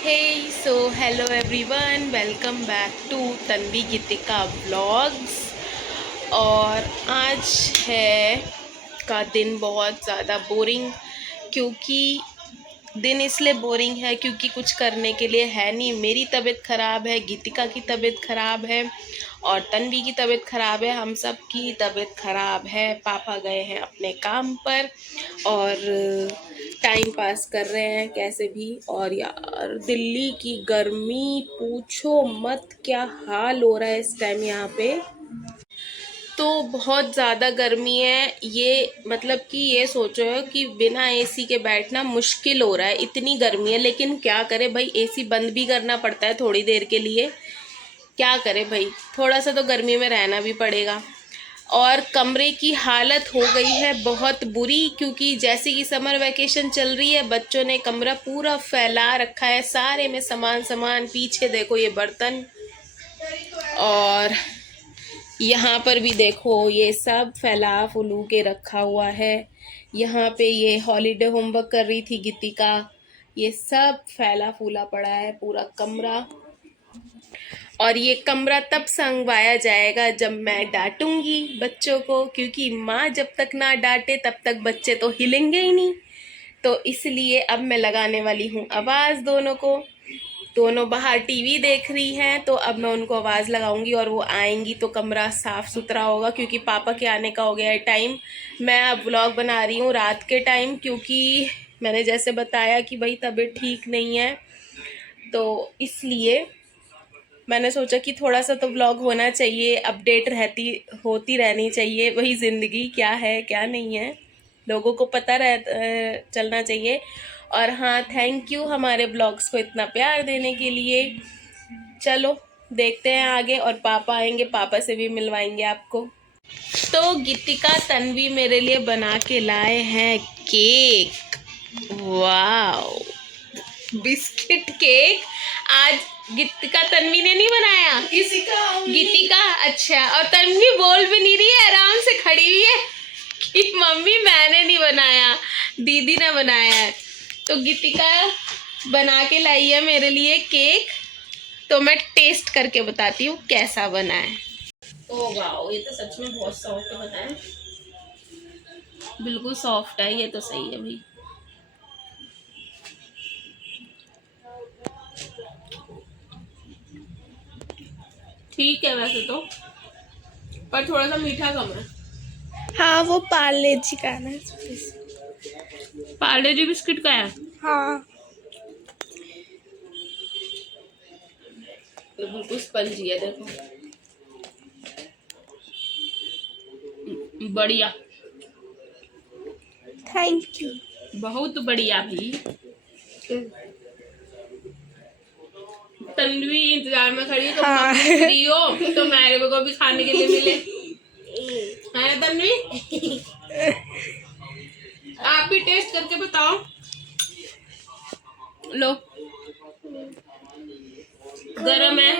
Hello everyone, welcome back to Tanvi Geetika vlogs. और आज है का दिन बहुत ज़्यादा बोरिंग, क्योंकि दिन इसलिए बोरिंग है क्योंकि कुछ करने के लिए है नहीं। मेरी तबीयत ख़राब है, गीतिका की तबीयत ख़राब है और तन्वी की तबीयत ख़राब है। हम सब की तबीयत ख़राब है। पापा गए हैं अपने काम पर और टाइम पास कर रहे हैं कैसे भी। और यार दिल्ली की गर्मी पूछो मत, क्या हाल हो रहा है इस टाइम यहाँ पे। तो बहुत ज़्यादा गर्मी है। ये मतलब कि ये सोचो कि बिना एसी के बैठना मुश्किल हो रहा है, इतनी गर्मी है। लेकिन क्या करे भाई, एसी बंद भी करना पड़ता है थोड़ी देर के लिए। क्या करे भाई, थोड़ा सा तो गर्मी में रहना भी पड़ेगा। और कमरे की हालत हो गई है बहुत बुरी, क्योंकि जैसे कि समर वैकेशन चल रही है, बच्चों ने कमरा पूरा फैला रखा है, सारे में सामान सामान। पीछे देखो ये बर्तन, और यहाँ पर भी देखो ये सब फैला फुलू के रखा हुआ है। यहाँ पे ये हॉलीडे होमवर्क कर रही थी गीतिका, ये सब फैला फूला पड़ा है पूरा कमरा। और ये कमरा तब संगवाया जाएगा जब मैं डांटूंगी बच्चों को, क्योंकि माँ जब तक ना डांटे तब तक बच्चे तो हिलेंगे ही नहीं। तो इसलिए अब मैं लगाने वाली हूँ आवाज़ दोनों को। दोनों बाहर टीवी देख रही हैं, तो अब मैं उनको आवाज़ लगाऊंगी और वो आएंगी तो कमरा साफ़ सुथरा होगा, क्योंकि पापा के आने का हो गया है टाइम। मैं अब व्लॉग बना रही हूँ रात के टाइम, क्योंकि मैंने जैसे बताया कि भाई तबीयत ठीक नहीं है, तो इसलिए मैंने सोचा कि थोड़ा सा तो व्लॉग होना चाहिए, अपडेट होती रहनी चाहिए। वही ज़िंदगी क्या है क्या नहीं है लोगों को पता चलना चाहिए। और हाँ, थैंक यू हमारे ब्लॉग्स को इतना प्यार देने के लिए। चलो देखते हैं आगे, और पापा आएंगे, पापा से भी मिलवाएंगे आपको। तो गीतिका तन्वी मेरे लिए बना के लाए हैं केक। Wow, biscuit cake. आज गीतिका तन्वी ने नहीं बनाया, गीतिका। अच्छा, और तन्वी बोल भी नहीं रही है, आराम से खड़ी हुई है कि मम्मी मैंने नहीं बनाया, दीदी ने बनाया है। तो गीतिका बना के लाई है मेरे लिए केक, तो मैं टेस्ट करके बताती हूँ कैसा बना है। ओ वाओ, ये तो सच में बहुत सॉफ्ट बना है, बिल्कुल सॉफ्ट है। ये तो सही है भाई। ठीक है वैसे तो, पर थोड़ा सा मीठा कम है। हाँ, वो पार्ले जी का ना। पार्ले जी बिस्किट का है। हाँ, तो बिल्कुल स्पंजी है, देखो बढ़िया, थैंक यू। बहुत बढ़िया भी। तन्वी इंतजार में खड़ी है, तो हाँ। फ्री हो तो मेरे को भी खाने के लिए मिले, है ना तन्वी? आप भी टेस्ट करके बताओ। लो, गरम है,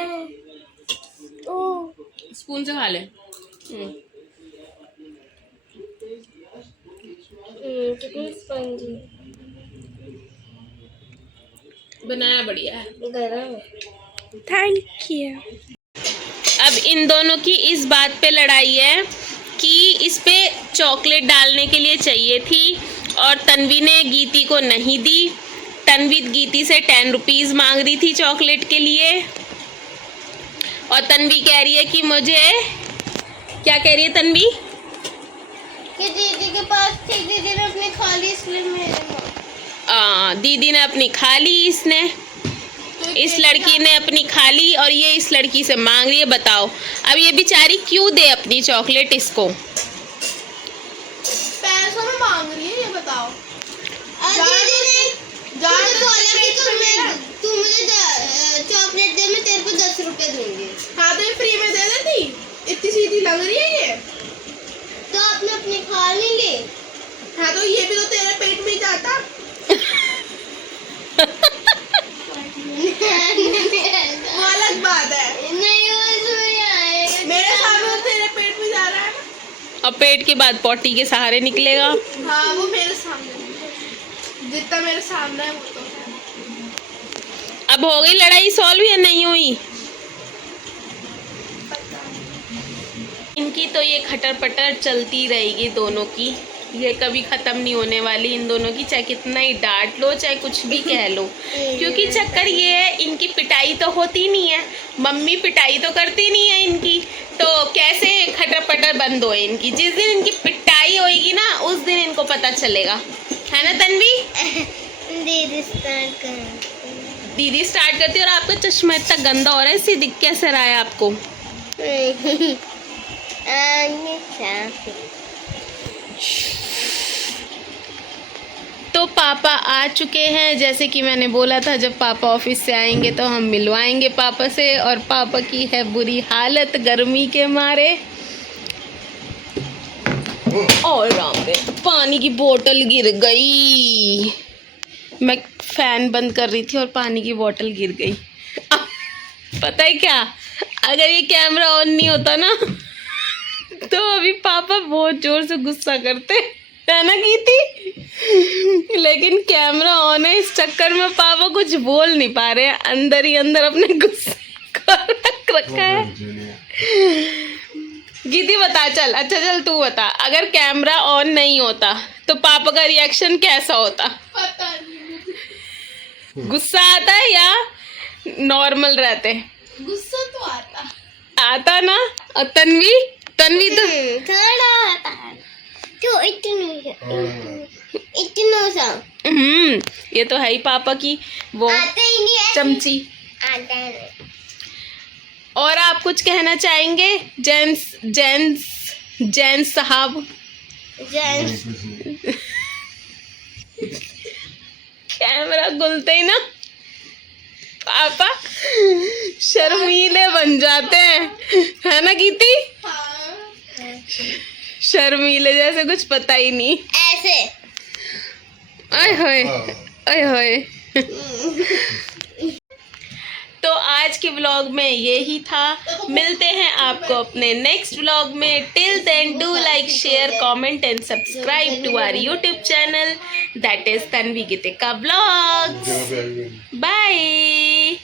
स्पून से खा ले। कितनी स्पंजी बनाया बढ़िया है, गरम है। Thank you. अब इन दोनों की इस बात पे लड़ाई है कि इस पे चॉकलेट डालने के लिए चाहिए थी, और तन्वी ने गीती को नहीं दी। तन्वी गीती से 10 रुपीज़ मांग रही थी चॉकलेट के लिए, और तन्वी कह रही है कि मुझे, क्या कह रही है तन्वी? कि दीदी के पास थी, दीदी ने अपनी खाली, इसलिए दीदी ने अपनी खा ली, इसने, इस लड़की ने अपनी खा ली, और ये इस लड़की से मांग रही है। बताओ अब ये बेचारी क्यों दे अपनी चॉकलेट इसको? पैसों में मांग रही है, ये बताओ। तू मुझे चॉकलेट दे, मैं तेरे को 10 रुपए दूंगी। हाँ तो ये फ्री में दे देती, इतनी सीधी लग रही है ये। तो आपने अपनी खा लेंगे। हाँ तो ये भी तो तेरे पेट में ही जाता। वो अलग बात है, नहीं, वो आएगा। मेरे सामने तो तेरे पेट में जा रहा है, और पेट के बाद पोटी के सहारे निकलेगा। हाँ वो मेरे सामने, जितना मेरे सामने है वो तो है। अब हो गई लड़ाई सॉल्व या नहीं हुई? इनकी तो ये खटर पटर चलती रहेगी दोनों की, ये कभी ख़त्म नहीं होने वाली इन दोनों की, चाहे कितना ही डांट लो चाहे कुछ भी कह लो। क्योंकि चक्कर ये है, इनकी पिटाई तो होती नहीं है, मम्मी पिटाई तो करती नहीं है इनकी, तो कैसे खटर पटर बंद हो इनकी? जिस दिन इनकी पिटाई होएगी ना उस दिन इनको पता चलेगा, है ना तन्वी? दीदी स्टार्ट करती है। और आपका चश्मा इतना गंदा हो रहा है, इससे दिख कैसे रहा है आपको? तो पापा आ चुके हैं, जैसे कि मैंने बोला था जब पापा ऑफिस से आएंगे तो हम मिलवाएंगे पापा से। और पापा की है बुरी हालत गर्मी के मारे। और राम दे, पानी की बोतल गिर गई। मैं फैन बंद कर रही थी और पानी की बोतल गिर गई। पता है क्या, अगर ये कैमरा ऑन नहीं होता ना तो अभी पापा बहुत जोर से गुस्सा करते, है ना कीती? लेकिन कैमरा ऑन है, इस चक्कर में पापा कुछ बोल नहीं पा रहे हैं, अंदर ही अंदर अपने गुस्से को रख रखा है। गीती बता, चल अच्छा चल तू बता, अगर कैमरा ऑन नहीं होता तो पापा का रिएक्शन कैसा होता? पता नहीं, गुस्सा आता है या नॉर्मल रहते? गुस्सा तो आता ना। और तन्वी तो थोड़ा आता है, तो इतना सा ये तो है ही पापा की वो आता ही नहीं है, चमची। आता है। और आप कुछ कहना चाहेंगे जेंट्स साहब? कैमरा खुलते ही ना पापा शर्मीले बन जाते हैं, है ना कीती? शर्मीले जैसे कुछ पता ही नहीं। ऐसे आय होए आय होए। तो आज के व्लॉग में यही था, मिलते हैं आपको अपने नेक्स्ट व्लॉग में। Till then do like share comment and subscribe to our YouTube channel, that is Tanvi Geetika vlogs. Bye.